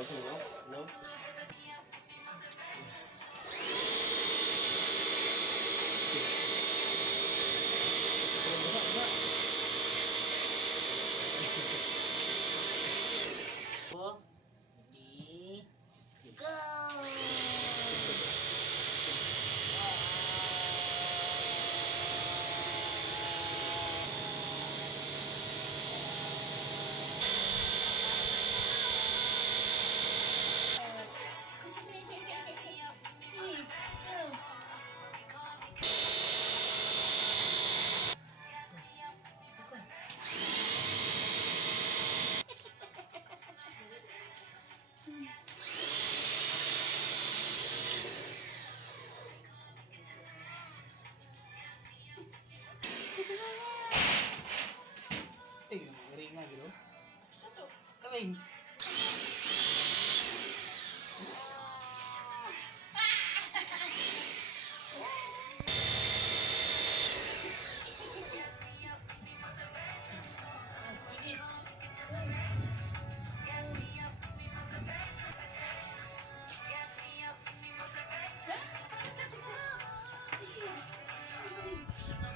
No? Ringan gitu. Kering.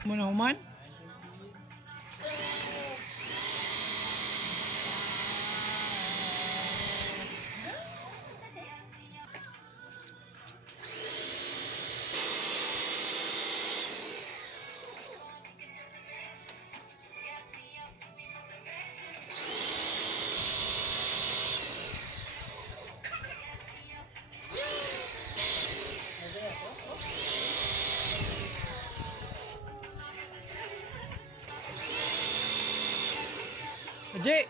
Muna human? Ajay!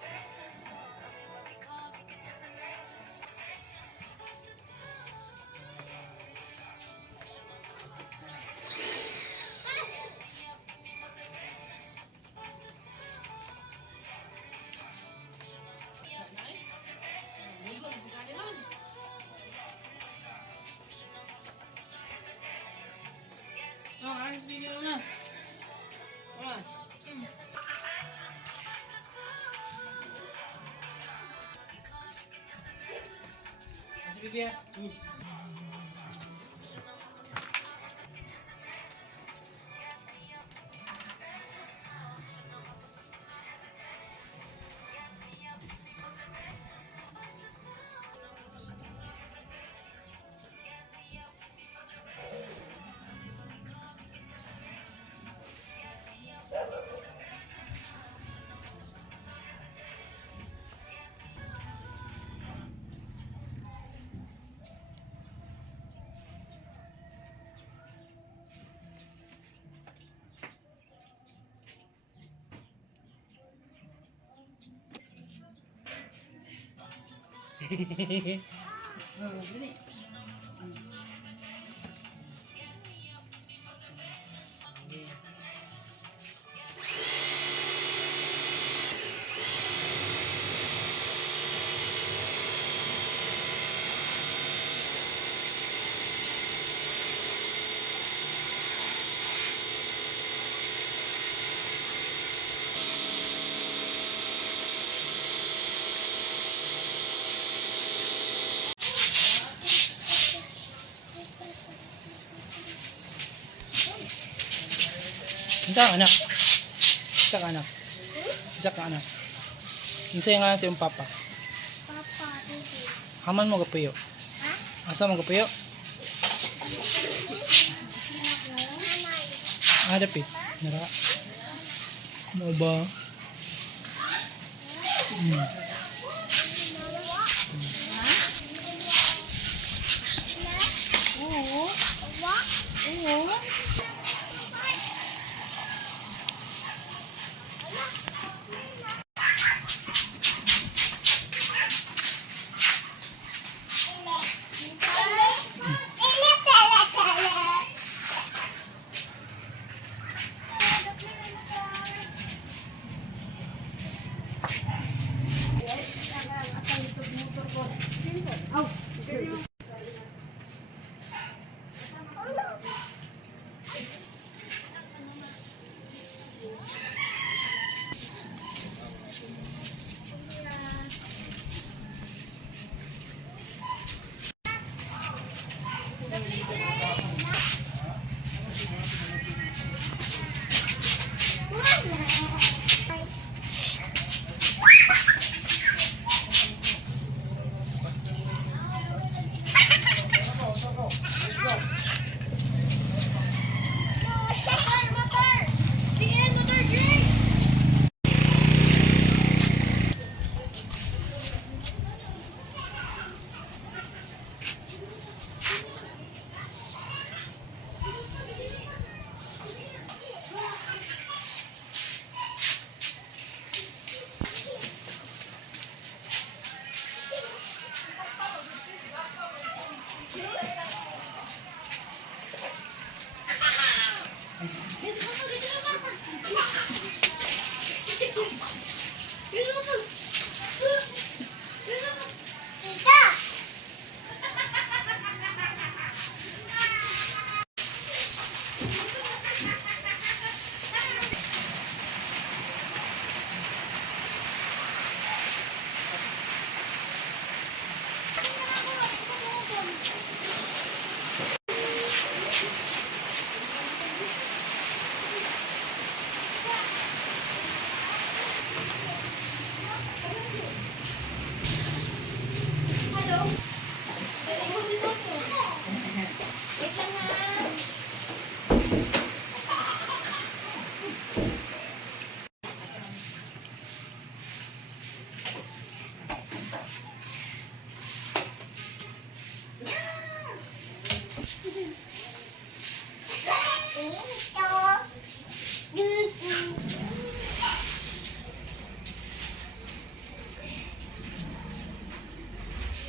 No, ayos bibiro na. Ah. Ayos bibiro. Oh, dali. Isa ka anak. Isa ka anak. Isa ka anak. Isa nga sa iyong papa. Papa, baby. Haman mo gapuyo. Ha? Asa mo gapuyo? Nanay. Dapit. Nara. Ano ba? Oo. Oo.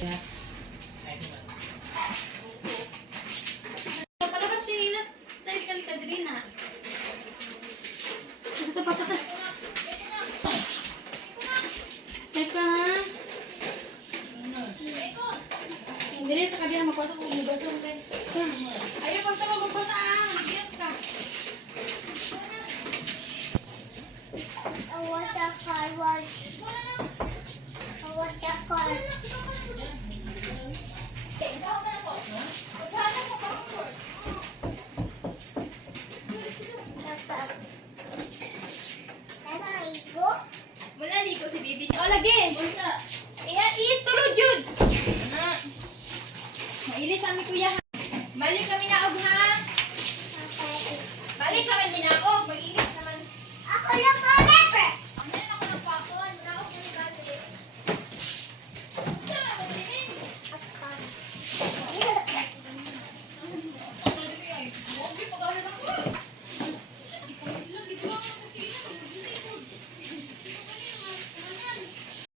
Palabas si style Kadrina. Ito pa. Step ka ha. Hindi sa kabila magpasok kung magbasa mo kayo. Ayaw pag sa magbasa yes ka. Wash a car, wash. Wash a car. Muna ligo si BBC. O, lagi! Itulog yun! Ano? Mailis kami kuya ha. Balik kami na og ha.